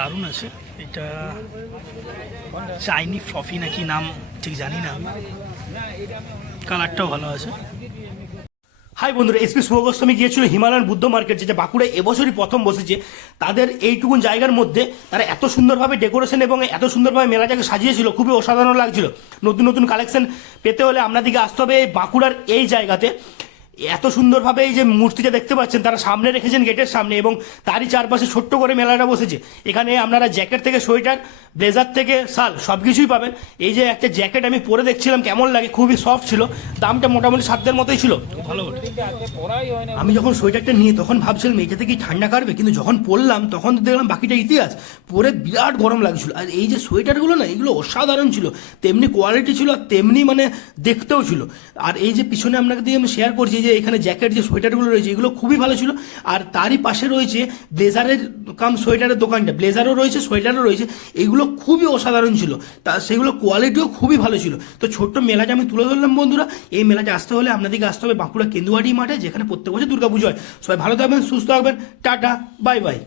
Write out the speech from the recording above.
দারুণ আছে। এটা চাইনি ফ্লফি নাকি নাম ঠিক জানি না। কালারটাও ভালো আছে। হাই বন্ধুরা এসপি শুভ গোস্বামী গিয়েছিল হিমালয়ান বুদ্ধ মার্কেট যেটা বাঁকুড়ায় এবছরই প্রথম বসেছে। তাদের এইটুকুন জায়গার মধ্যে তারা এত সুন্দরভাবে ডেকোরেশন এবং এত সুন্দরভাবে মেলাটাকে সাজিয়েছিল, খুবই অসাধারণ লাগছিল। নতুন নতুন কালেকশন পেতে হলে আপনাদেরকে আসতে হবে বাঁকুড়ার এই জায়গাতে। এত সুন্দরভাবে এই যে মূর্তিটা দেখতে পাচ্ছেন তারা সামনে রেখেছেন গেটের সামনে এবং তারই চারপাশে ছোট্ট করে মেলাটা বসেছে। এখানে আপনারা জ্যাকেট থেকে সোয়েটার ব্লেজার থেকে শাল সব কিছুই পাবেন। এই যে একটা জ্যাকেট আমি পরে দেখছিলাম কেমন লাগে? খুবই সফট ছিল দামটা মোটামুটি সাধ্যের মতোই ছিল। ভালো আমি যখন সোয়েটারটা নিয়ে তখন ভাবছিলাম এটাতে কি ঠান্ডা কাটবে? কিন্তু যখন পরলাম তখন তো দেখলাম বাকিটা ইতিহাস। পরে বিরাট গরম লাগছিল। আর এই যে সোয়েটারগুলো না এগুলো অসাধারণ ছিল। তেমনি কোয়ালিটি ছিল আর তেমনি মানে দেখতেও ছিল। আর এই যে পিছনে আপনাকে দিয়ে আমি শেয়ার করছি যে এখানে জ্যাকেট, যে সোয়েটারগুলো রয়েছে, এগুলো খুবই ভালো ছিল। আর তারই পাশে রয়েছে ব্লেজারের কাম সোয়েটারের দোকানটা। ব্লেজারও রয়েছে, সোয়েটারও রয়েছে। এগুলো খুবই অসাধারণ ছিল। তা সেগুলো কোয়ালিটিও খুবই ভালো ছিল। তো ছোট্ট মেলাটা আমি তুলে ধরলাম, বন্ধুরা। এই মেলাটা আসতে হলে আপনাদেরকে আসতে হবে বাঁকুড়া কেন্দুয়াটি মাঠে, যেখানে প্রত্যেক বছর দুর্গাপুজো হয়। সবাই ভালো থাকবেন, সুস্থ থাকবেন। Tata, bye bye.